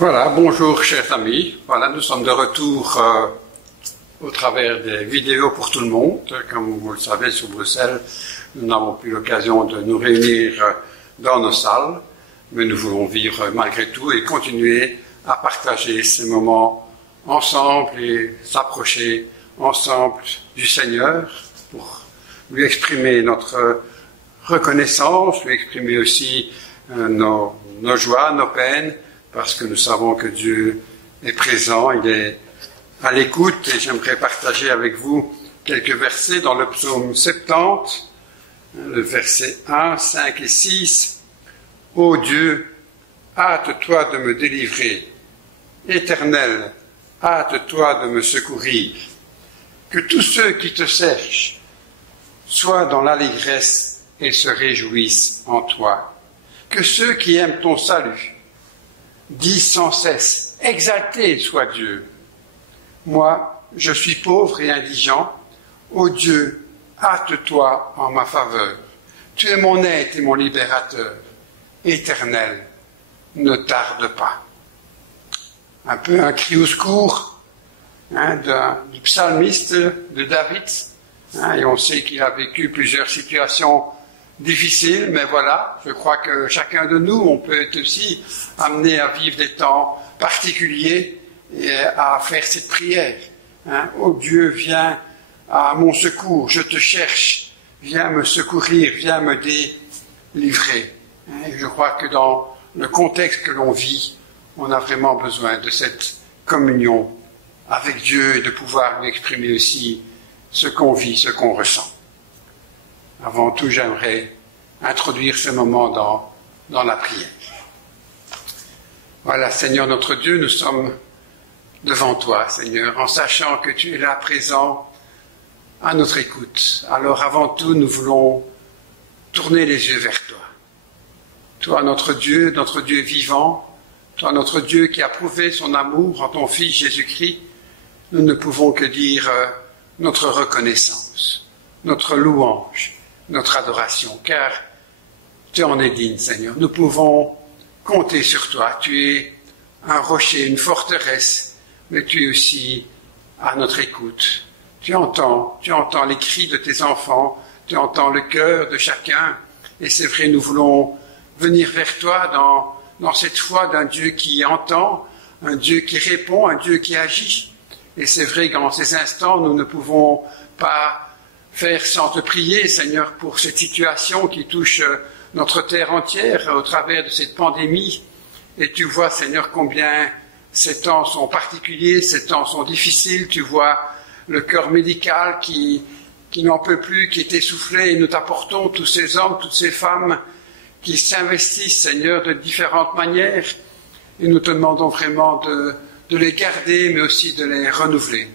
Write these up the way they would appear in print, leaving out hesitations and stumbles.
Voilà, bonjour chers amis. Voilà, nous sommes de retour au travers des vidéos pour tout le monde. Comme vous le savez, sur Bruxelles, nous n'avons plus l'occasion de nous réunir dans nos salles, mais nous voulons vivre malgré tout et continuer à partager ces moments ensemble et s'approcher ensemble du Seigneur pour lui exprimer notre reconnaissance, lui exprimer aussi nos joies, nos peines, parce que nous savons que Dieu est présent, il est à l'écoute, et j'aimerais partager avec vous quelques versets dans le psaume 70, le verset 1, 5 et 6. « Ô Dieu, hâte-toi de me délivrer. Éternel, hâte-toi de me secourir. Que tous ceux qui te cherchent soient dans l'allégresse et se réjouissent en toi. Que ceux qui aiment ton salut disent sans cesse, exalté soit Dieu. Moi, je suis pauvre et indigent. Ô Dieu, hâte-toi en ma faveur. Tu es mon aide et mon libérateur. Éternel, ne tarde pas. » Un peu un cri au secours du psalmiste de David. Et on sait qu'il a vécu plusieurs situations difficile, mais voilà, je crois que chacun de nous, on peut être aussi amené à vivre des temps particuliers et à faire cette prière. Oh Dieu, viens à mon secours, je te cherche, viens me secourir, viens me délivrer. Et je crois que dans le contexte que l'on vit, on a vraiment besoin de cette communion avec Dieu et de pouvoir lui exprimer aussi ce qu'on vit, ce qu'on ressent. Avant tout, j'aimerais introduire ce moment dans la prière. Voilà, Seigneur notre Dieu, nous sommes devant toi, Seigneur, en sachant que tu es là présent à notre écoute. Alors avant tout, nous voulons tourner les yeux vers toi. Toi, notre Dieu vivant, toi, notre Dieu qui a prouvé son amour en ton Fils Jésus-Christ, nous ne pouvons que dire notre reconnaissance, notre louange, notre adoration, car tu en es digne, Seigneur. Nous pouvons compter sur toi. Tu es un rocher, une forteresse, mais tu es aussi à notre écoute. Tu entends les cris de tes enfants, tu entends le cœur de chacun, et c'est vrai, nous voulons venir vers toi dans cette foi d'un Dieu qui entend, un Dieu qui répond, un Dieu qui agit. Et c'est vrai qu'en ces instants, nous ne pouvons pas faire sans te prier, Seigneur, pour cette situation qui touche notre terre entière au travers de cette pandémie. Et tu vois, Seigneur, combien ces temps sont particuliers, ces temps sont difficiles. Tu vois le corps médical qui n'en peut plus, qui est essoufflé. Et nous t'apportons tous ces hommes, toutes ces femmes qui s'investissent, Seigneur, de différentes manières. Et nous te demandons vraiment de les garder, mais aussi de les renouveler.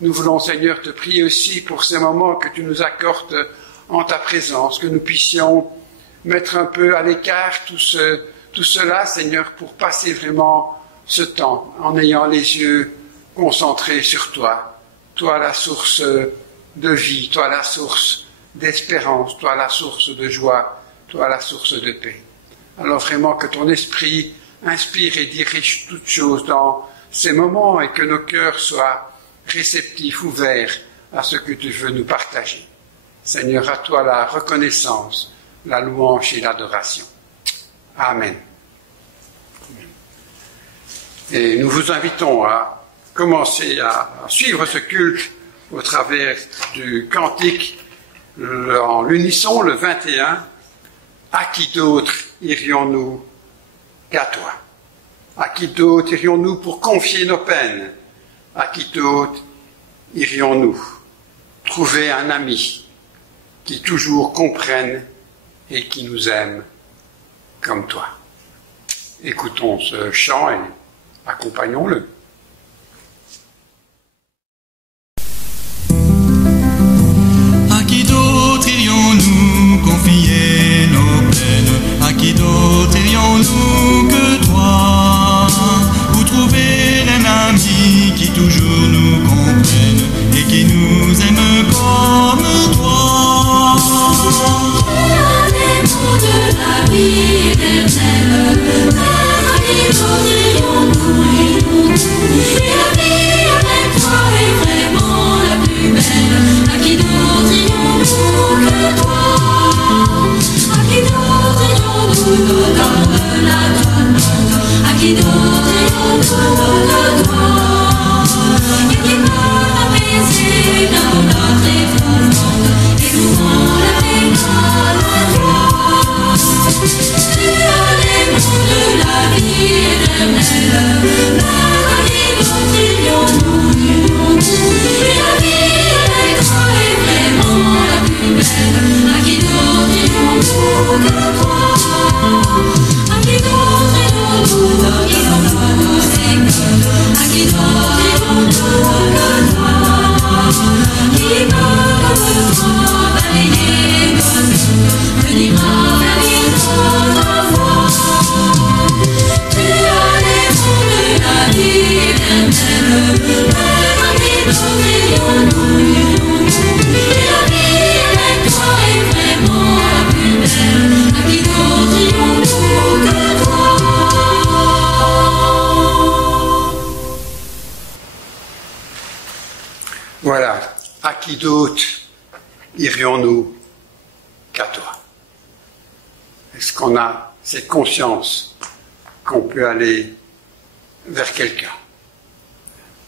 Nous voulons, Seigneur, te prier aussi pour ces moments que tu nous accordes en ta présence, que nous puissions mettre un peu à l'écart tout cela, Seigneur, pour passer vraiment ce temps en ayant les yeux concentrés sur toi. Toi, la source de vie, toi, la source d'espérance, toi, la source de joie, toi, la source de paix. Alors vraiment que ton esprit inspire et dirige toutes choses dans ces moments et que nos cœurs soient réceptifs, ouverts à ce que tu veux nous partager. Seigneur, à toi la reconnaissance, la louange et l'adoration. Amen. Et nous vous invitons à commencer à suivre ce culte au travers du cantique en l'unisson, le 21. À qui d'autre irions-nous qu'à toi? À qui d'autre irions-nous pour confier nos peines? À qui d'autre irions-nous trouver un ami qui toujours comprenne et qui nous aime comme toi? Écoutons ce chant et accompagnons-le. À qui d'autre irions-nous confier nos peines? À qui d'autre irions-nous que toi? Pour trouver un ami qui toujours nous comprenne et qui nous aime comme toi. De la vie éternelle, à qui d'autre irions-nous qui d'autre irions-nous qu'à toi? Est-ce qu'on a cette conscience qu'on peut aller vers quelqu'un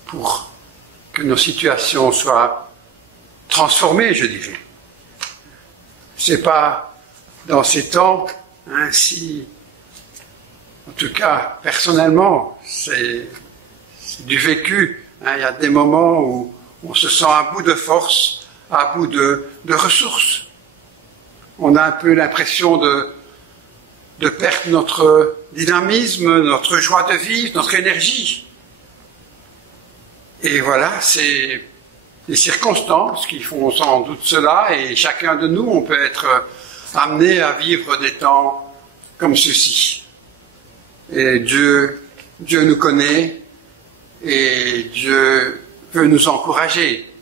pour que nos situations soient transformées, je dirais? C'est pas dans ces temps, si, en tout cas, personnellement, c'est du vécu. Il y a des moments où on se sent à bout de force, à bout de ressources. On a un peu l'impression de perdre notre dynamisme, notre joie de vivre, notre énergie. Et voilà, c'est les circonstances qui font sans doute cela, et chacun de nous, on peut être amené à vivre des temps comme ceux-ci. Et Dieu nous connaît, et Dieu veut nous encourager.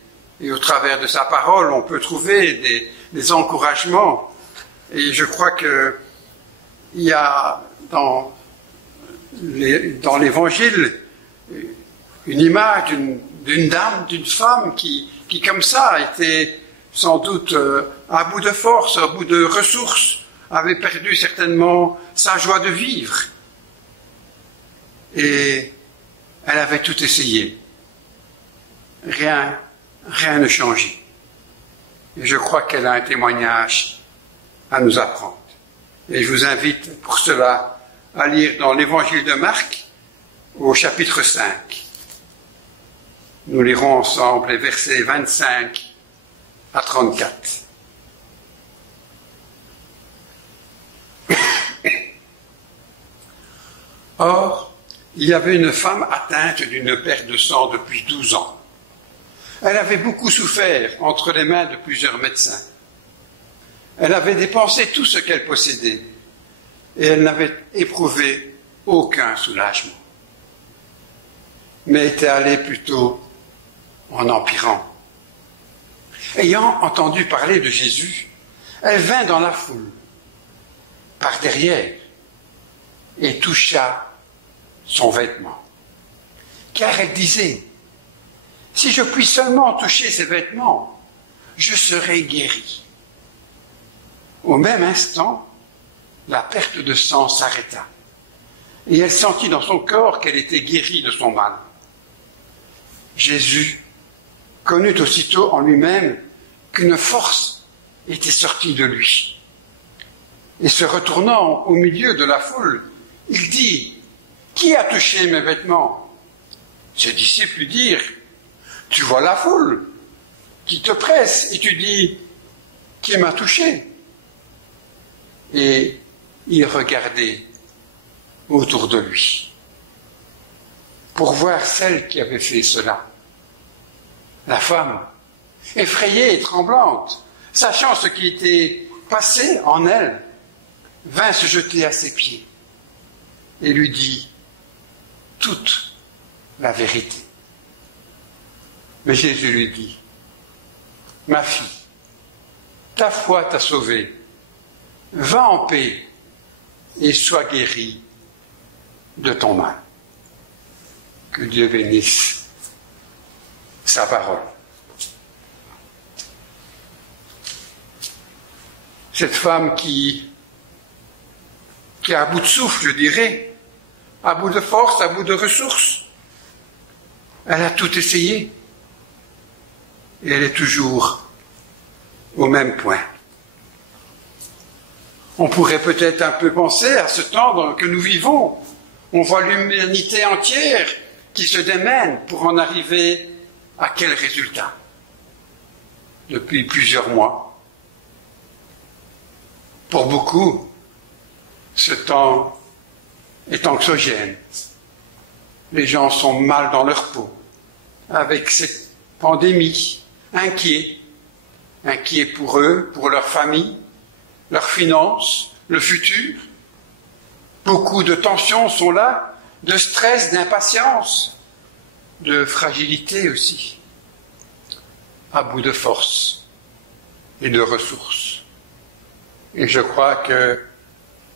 Et au travers de sa parole, on peut trouver des encouragements. Et je crois que il y a dans l'évangile une image d'une dame, d'une femme qui comme ça était sans doute à bout de force, à bout de ressources, avait perdu certainement sa joie de vivre. Et elle avait tout essayé. Rien ne changeait. Et je crois qu'elle a un témoignage à nous apprendre. Et je vous invite pour cela à lire dans l'évangile de Marc au chapitre 5. Nous lirons ensemble les versets 25 à 34. Or, il y avait une femme atteinte d'une perte de sang depuis 12 ans. Elle avait beaucoup souffert entre les mains de plusieurs médecins. Elle avait dépensé tout ce qu'elle possédait et elle n'avait éprouvé aucun soulagement, mais était allée plutôt en empirant. Ayant entendu parler de Jésus, elle vint dans la foule, par derrière, et toucha son vêtement. Car elle disait, « Si je puis seulement toucher ses vêtements, je serai guérie. » Au même instant, la perte de sang s'arrêta, et elle sentit dans son corps qu'elle était guérie de son mal. Jésus connut aussitôt en lui-même qu'une force était sortie de lui. Et se retournant au milieu de la foule, il dit, « Qui a touché mes vêtements ?» Ses disciples lui dirent, « Tu vois la foule qui te presse et tu dis, « Qui m'a touché ?» Et il regardait autour de lui pour voir celle qui avait fait cela. La femme, effrayée et tremblante, sachant ce qui était passé en elle, vint se jeter à ses pieds et lui dit toute la vérité. Mais Jésus lui dit, « Ma fille, ta foi t'a sauvée. Va en paix et sois guérie de ton mal. » Que Dieu bénisse sa parole. Cette femme qui est à bout de souffle, je dirais, à bout de force, à bout de ressources, elle a tout essayé et elle est toujours au même point. On pourrait peut-être un peu penser à ce temps que nous vivons. On voit l'humanité entière qui se démène pour en arriver à quel résultat? Depuis plusieurs mois. Pour beaucoup, ce temps est anxiogène. Les gens sont mal dans leur peau avec cette pandémie, inquiets pour eux, pour leur famille, leurs finances, le futur. Beaucoup de tensions sont là, de stress, d'impatience, de fragilité aussi, à bout de force et de ressources. Et je crois que,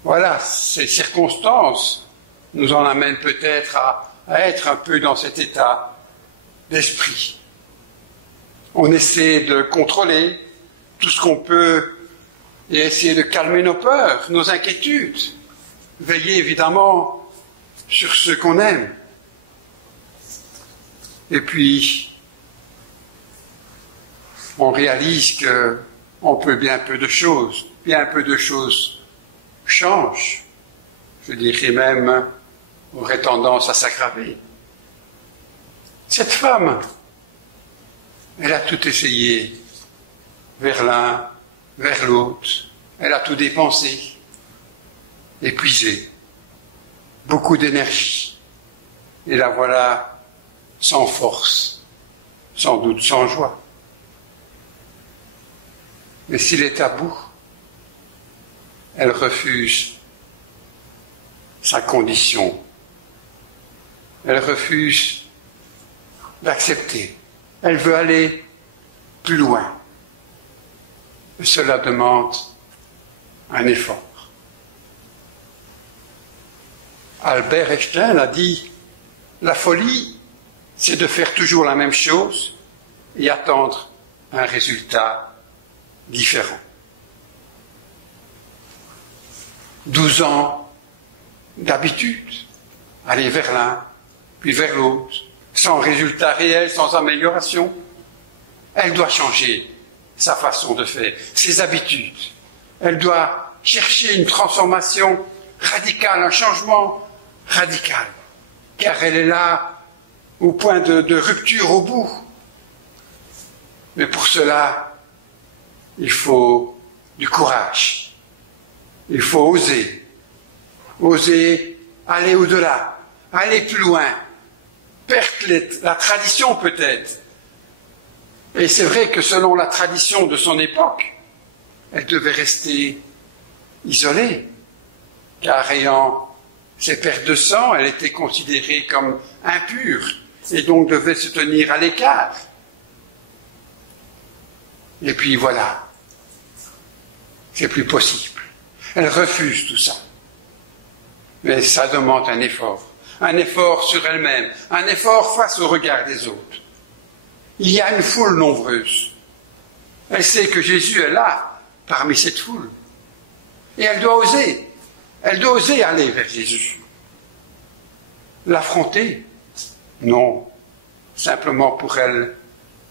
voilà, ces circonstances nous en amènent peut-être à être un peu dans cet état d'esprit. On essaie de contrôler tout ce qu'on peut et essayer de calmer nos peurs, nos inquiétudes. Veiller évidemment sur ceux qu'on aime. Et puis, on réalise qu'on peut bien peu de choses changent. Je dirais même, aurait tendance à s'aggraver. Cette femme, elle a tout essayé, vers l'un, vers l'autre. Elle a tout dépensé, épuisé, beaucoup d'énergie. Et la voilà sans force, sans doute sans joie. Mais s'il est à bout, elle refuse sa condition. Elle refuse d'accepter. Elle veut aller plus loin. Et cela demande un effort. Albert Einstein a dit « La folie, c'est de faire toujours la même chose et attendre un résultat différent. » 12 ans d'habitude, aller vers l'un, puis vers l'autre, sans résultat réel, sans amélioration. Elle doit changer sa façon de faire, ses habitudes. Elle doit chercher une transformation radicale, un changement radical, car elle est là au point de rupture au bout. Mais pour cela, il faut du courage. Il faut oser aller au-delà, aller plus loin, perdre la tradition peut-être. Et c'est vrai que selon la tradition de son époque, elle devait rester isolée, car ayant ses pertes de sang, elle était considérée comme impure, et donc devait se tenir à l'écart. Et puis voilà, c'est plus possible. Elle refuse tout ça. Mais ça demande un effort sur elle-même, un effort face au regard des autres. Il y a une foule nombreuse. Elle sait que Jésus est là, parmi cette foule. Et elle doit oser aller vers Jésus. L'affronter? Non, simplement pour elle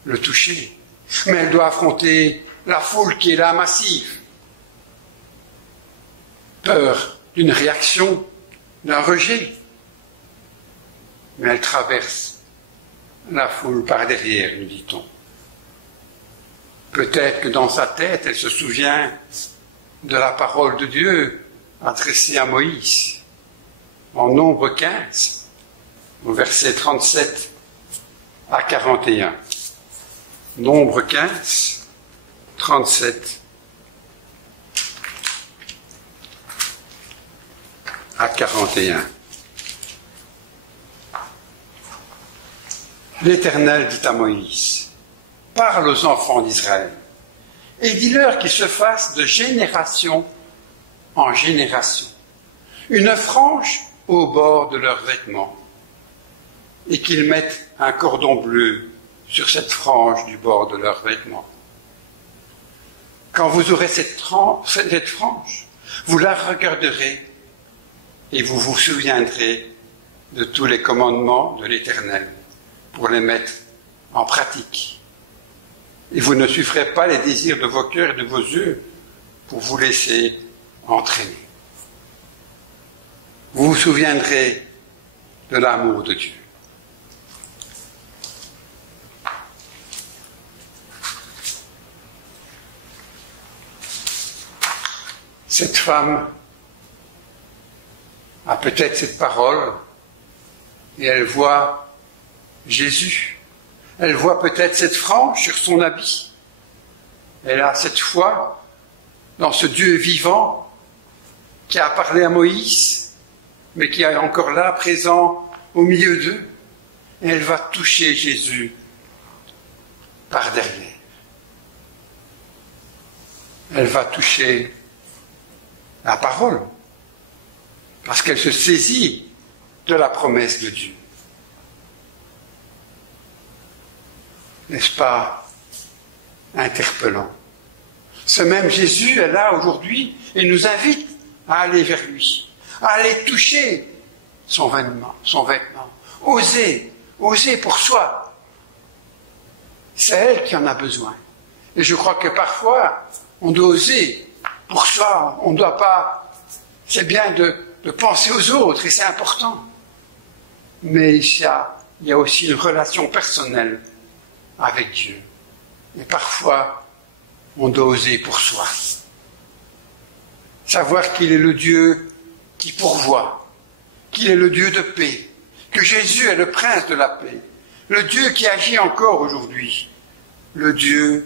le toucher. Mais elle doit affronter la foule qui est là, massive. Peur d'une réaction, d'un rejet. Mais elle traverse la foule par derrière, nous dit-on. Peut-être que dans sa tête, elle se souvient de la parole de Dieu adressée à Moïse, en Nombre 15, au verset 37 à 41. Nombre 15, 37 à 41. L'Éternel dit à Moïse, « Parle aux enfants d'Israël, et dis-leur qu'ils se fassent de génération en génération une frange au bord de leurs vêtements, et qu'ils mettent un cordon bleu sur cette frange du bord de leurs vêtements. Quand vous aurez cette frange, vous la regarderez, et vous vous souviendrez de tous les commandements de l'Éternel, pour les mettre en pratique. Et vous ne suivrez pas les désirs de vos cœurs et de vos yeux pour vous laisser entraîner. Vous vous souviendrez de l'amour de Dieu. Cette femme a peut-être cette parole et elle voit Jésus. Elle voit peut-être cette frange sur son habit. Elle a cette foi dans ce Dieu vivant qui a parlé à Moïse, mais qui est encore là, présent au milieu d'eux. Et elle va toucher Jésus par derrière. Elle va toucher la parole, parce qu'elle se saisit de la promesse de Dieu. N'est-ce pas interpellant. Ce même Jésus est là aujourd'hui et nous invite à aller vers lui, à aller toucher son vêtement. Oser pour soi. C'est elle qui en a besoin. Et je crois que parfois, on doit oser pour soi. On ne doit pas... C'est bien de penser aux autres et c'est important. Mais il y a aussi une relation personnelle avec Dieu. Et parfois, on doit oser pour soi. Savoir qu'il est le Dieu qui pourvoit, qu'il est le Dieu de paix, que Jésus est le prince de la paix, le Dieu qui agit encore aujourd'hui, le Dieu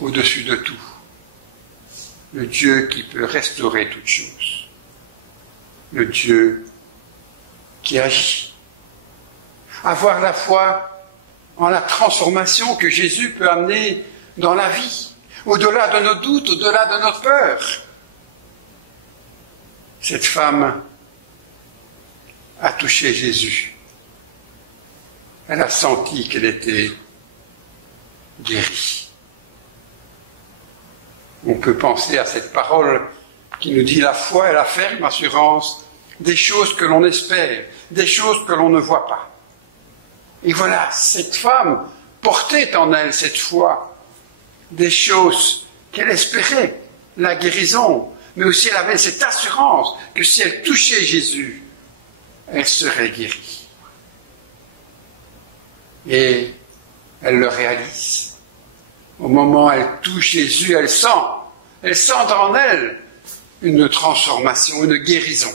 au-dessus de tout, le Dieu qui peut restaurer toutes choses, le Dieu qui agit. Avoir la foi en la transformation que Jésus peut amener dans la vie, au-delà de nos doutes, au-delà de notre peur. Cette femme a touché Jésus. Elle a senti qu'elle était guérie. On peut penser à cette parole qui nous dit la foi est la ferme assurance des choses que l'on espère, des choses que l'on ne voit pas. Et voilà, cette femme portait en elle cette foi, des choses qu'elle espérait, la guérison, mais aussi elle avait cette assurance que si elle touchait Jésus, elle serait guérie. Et elle le réalise. Au moment où elle touche Jésus, elle sent en elle une transformation, une guérison.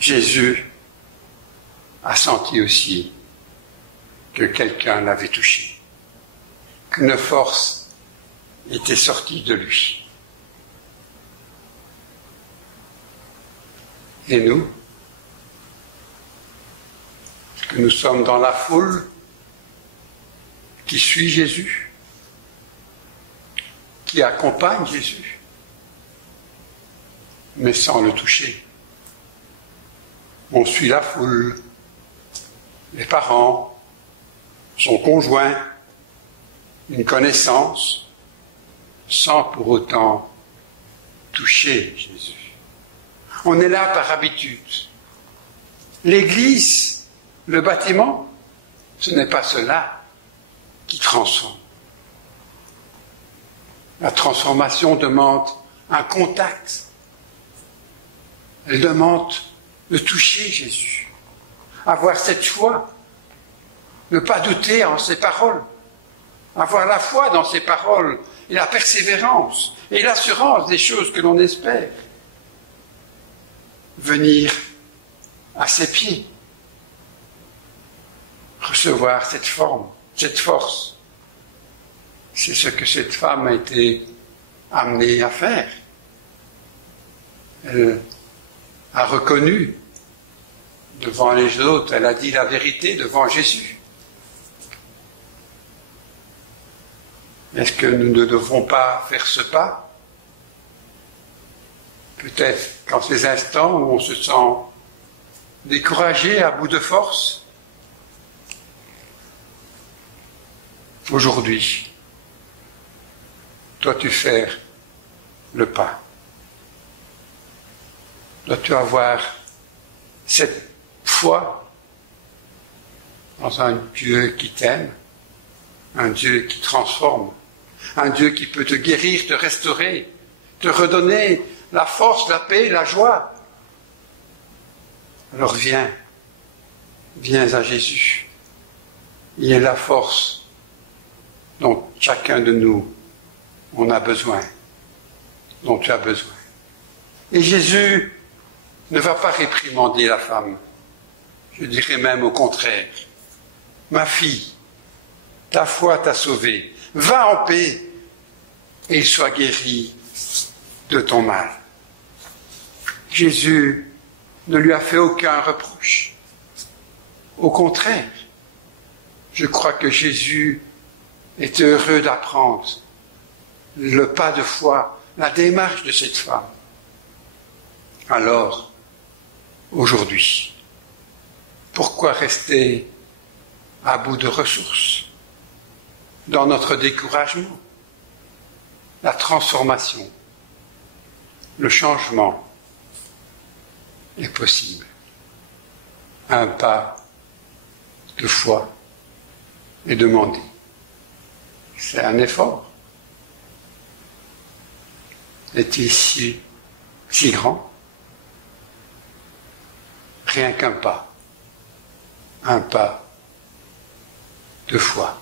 Jésus a senti aussi que quelqu'un l'avait touché, qu'une force était sortie de lui. Et nous, est-ce que nous sommes dans la foule qui suit Jésus, qui accompagne Jésus, mais sans le toucher? On suit la foule, les parents, son conjoint, une connaissance, sans pour autant toucher Jésus. On est là par habitude. L'église, le bâtiment, ce n'est pas cela qui transforme. La transformation demande un contact. Elle demande de toucher Jésus, avoir cette foi, ne pas douter en ses paroles, avoir la foi dans ses paroles et la persévérance et l'assurance des choses que l'on espère, venir à ses pieds, recevoir cette forme, cette force. C'est ce que cette femme a été amenée à faire. Elle a reconnu devant les autres, elle a dit la vérité devant Jésus. Est-ce que nous ne devons pas faire ce pas? Peut-être qu'en ces instants où on se sent découragé, à bout de force, aujourd'hui, dois-tu faire le pas? Dois-tu avoir cette foi dans un Dieu qui t'aime, un Dieu qui transforme, un Dieu qui peut te guérir, te restaurer, te redonner la force, la paix, la joie? Alors viens à Jésus. Il est la force dont chacun de nous, on a besoin, dont tu as besoin. Et Jésus ne va pas réprimander la femme. Je dirais même au contraire. Ma fille, ta foi t'a sauvée. Va en paix et sois guérie de ton mal. Jésus ne lui a fait aucun reproche. Au contraire, je crois que Jésus était heureux d'apprendre le pas de foi, la démarche de cette femme. Alors, aujourd'hui, pourquoi rester à bout de ressources, dans notre découragement. La transformation, le changement est possible. Un pas de foi est demandé. C'est un effort. Est-il si grand? Rien qu'un pas. Un pas de foi.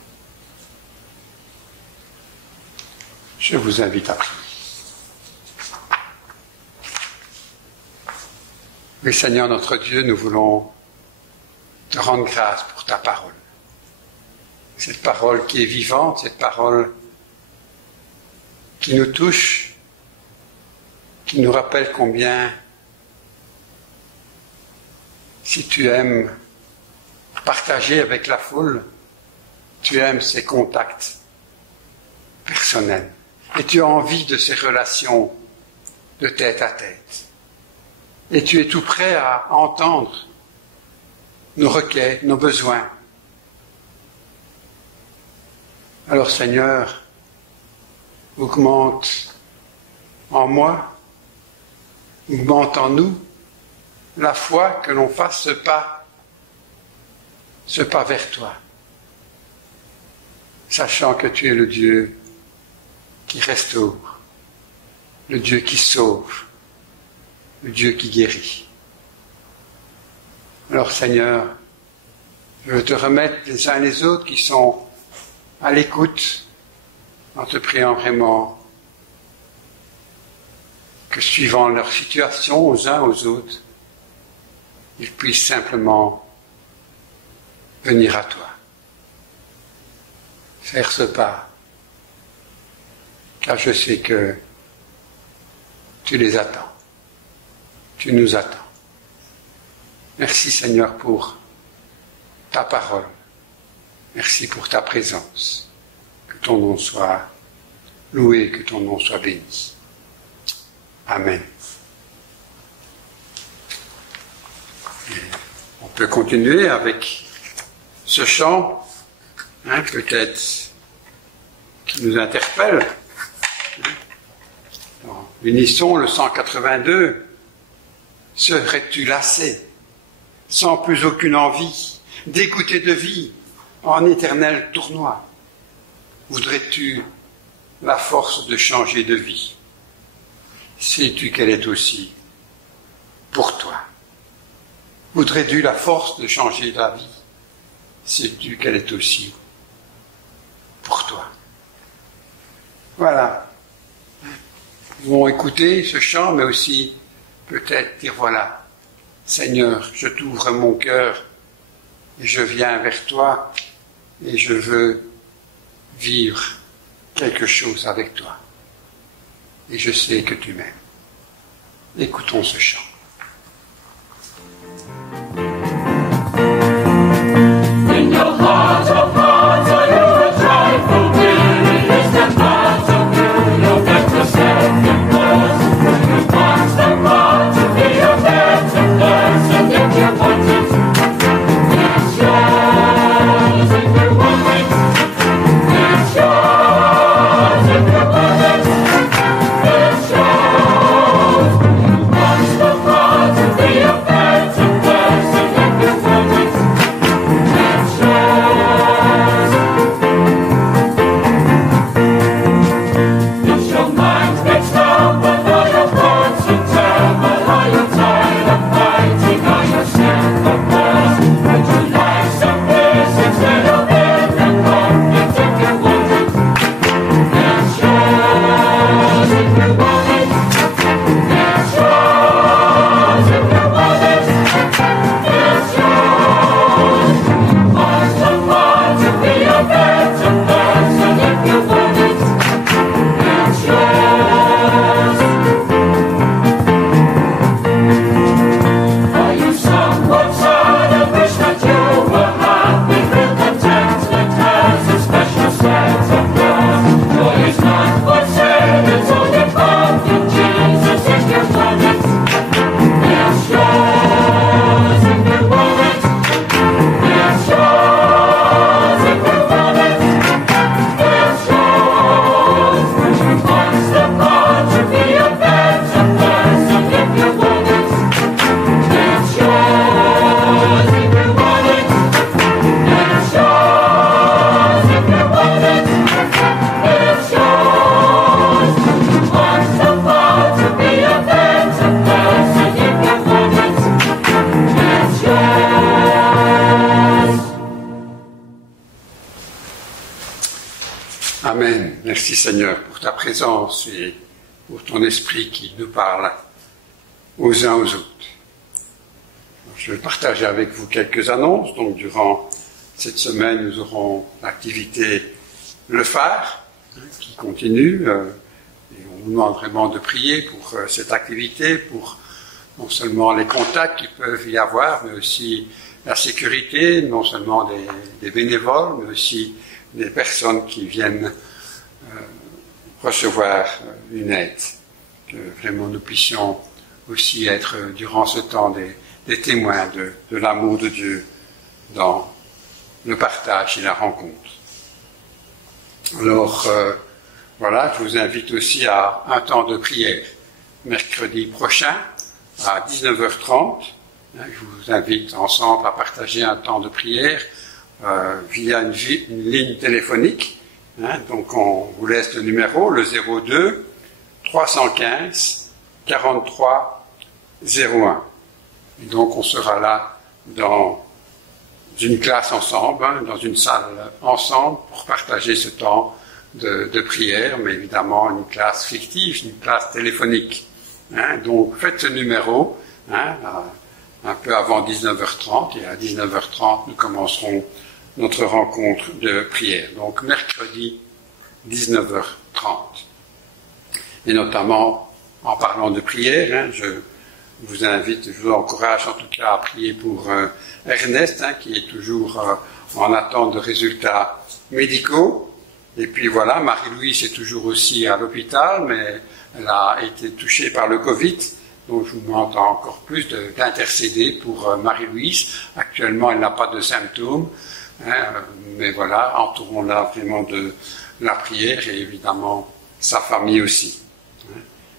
Je vous invite à prier. Oui, Seigneur notre Dieu, nous voulons te rendre grâce pour ta parole. Cette parole qui est vivante, cette parole qui nous touche, qui nous rappelle combien, si tu aimes partager avec la foule, tu aimes ces contacts personnels. Et tu as envie de ces relations de tête à tête. Et tu es tout prêt à entendre nos requêtes, nos besoins. Alors Seigneur, augmente en moi, augmente en nous la foi que l'on fasse ce pas vers toi, sachant que tu es le Dieu qui restaure, le Dieu qui sauve, le Dieu qui guérit. Alors Seigneur, je veux te remettre les uns et les autres qui sont à l'écoute, en te priant vraiment que suivant leur situation aux uns aux autres, ils puissent simplement venir à toi, faire ce pas, car je sais que tu les attends, tu nous attends. Merci Seigneur pour ta parole, merci pour ta présence, que ton nom soit loué, que ton nom soit béni. Amen. Et on peut continuer avec ce chant, peut-être qui nous interpelle. Dans l'unisson, le 182, serais-tu lassé, sans plus aucune envie, d'écouter de vie en éternel tournoi? Voudrais-tu la force de changer de vie? Sais-tu qu'elle est aussi pour toi? Voudrais-tu la force de changer la vie? Sais-tu qu'elle est aussi pour toi? Voilà. Nous allons écouter ce chant, mais aussi peut-être dire, voilà, Seigneur, je t'ouvre mon cœur et je viens vers toi et je veux vivre quelque chose avec toi. Et je sais que tu m'aimes. Écoutons ce chant. In your heart of hearts, are you a trifle weary? Is the part of you you'll get to second verse? You want the part to be your better verse, and if you want it, it's yours if you want it. It's yours if you want it. It's yours. You want the part. Seigneur, pour ta présence et pour ton esprit qui nous parle aux uns aux autres. Je vais partager avec vous quelques annonces. Donc, durant cette semaine, nous aurons l'activité Le Phare, qui continue. Et on vous demande vraiment de prier pour cette activité, pour non seulement les contacts qu'il peuvent y avoir, mais aussi la sécurité, non seulement des bénévoles, mais aussi des personnes qui viennent recevoir une aide. Que vraiment nous puissions aussi être, durant ce temps, des témoins de l'amour de Dieu dans le partage et la rencontre. Alors, voilà, je vous invite aussi à un temps de prière. Mercredi prochain, à 19h30, je vous invite ensemble à partager un temps de prière via une ligne téléphonique. Donc, on vous laisse le numéro, le 02 315 43 01. Et donc, on sera là dans une classe ensemble, dans une salle ensemble, pour partager ce temps de prière, mais évidemment une classe fictive, une classe téléphonique. Donc, faites ce numéro un peu avant 19h30, et à 19h30, nous commencerons notre rencontre de prière. Donc, mercredi, 19h30. Et notamment, en parlant de prière, je vous invite, je vous encourage en tout cas à prier pour Ernest, qui est toujours en attente de résultats médicaux. Et puis voilà, Marie-Louise est toujours aussi à l'hôpital, mais elle a été touchée par le Covid. Donc je vous demande encore plus d'intercéder pour Marie-Louise. Actuellement, elle n'a pas de symptômes. Mais voilà, entourons-la vraiment de la prière et évidemment sa famille aussi.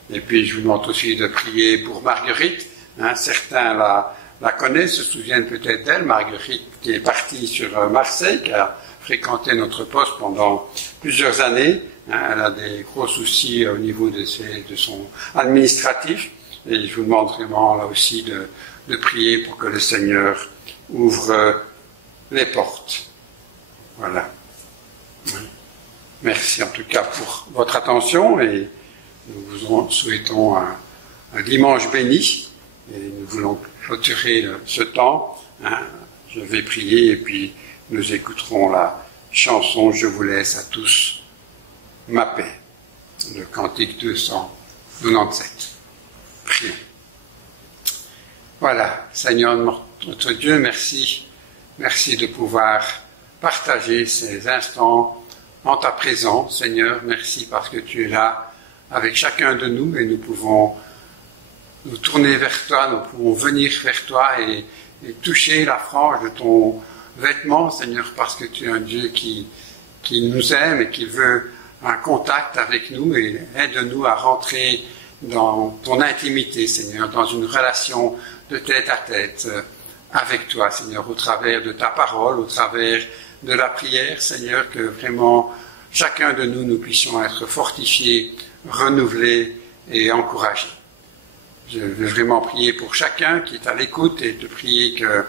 Et puis je vous demande aussi de prier pour Marguerite. Certains la connaissent, se souviennent peut-être d'elle. Marguerite qui est partie sur Marseille, qui a fréquenté notre poste pendant plusieurs années. Elle a des gros soucis au niveau de son administratif. Et je vous demande vraiment là aussi de prier pour que le Seigneur ouvre les portes. Voilà. Merci en tout cas pour votre attention et nous vous souhaitons un dimanche béni et nous voulons clôturer ce temps. Je vais prier et puis nous écouterons la chanson « Je vous laisse à tous ma paix », le cantique 297. Prions. Voilà, Seigneur notre Dieu, merci. Merci de pouvoir partager ces instants en ta présence, Seigneur. Merci parce que tu es là avec chacun de nous et nous pouvons nous tourner vers toi, nous pouvons venir vers toi et toucher la frange de ton vêtement, Seigneur, parce que tu es un Dieu qui nous aime et qui veut un contact avec nous et aide-nous à rentrer dans ton intimité, Seigneur, dans une relation de tête à tête avec toi, Seigneur, au travers de ta parole, au travers de la prière, Seigneur, que vraiment chacun de nous puissions être fortifiés, renouvelés et encouragés. Je veux vraiment prier pour chacun qui est à l'écoute et te prier que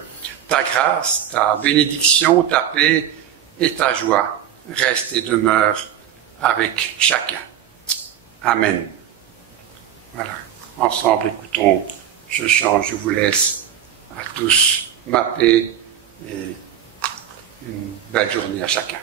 ta grâce, ta bénédiction, ta paix et ta joie restent et demeurent avec chacun. Amen. Voilà. Ensemble, écoutons, je chante, je vous laisse à tous ma paix et une belle journée à chacun.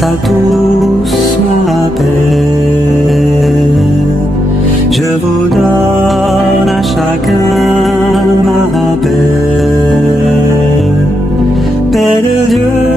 À tous ma paix, je vous donne à chacun ma paix, paix de Dieu.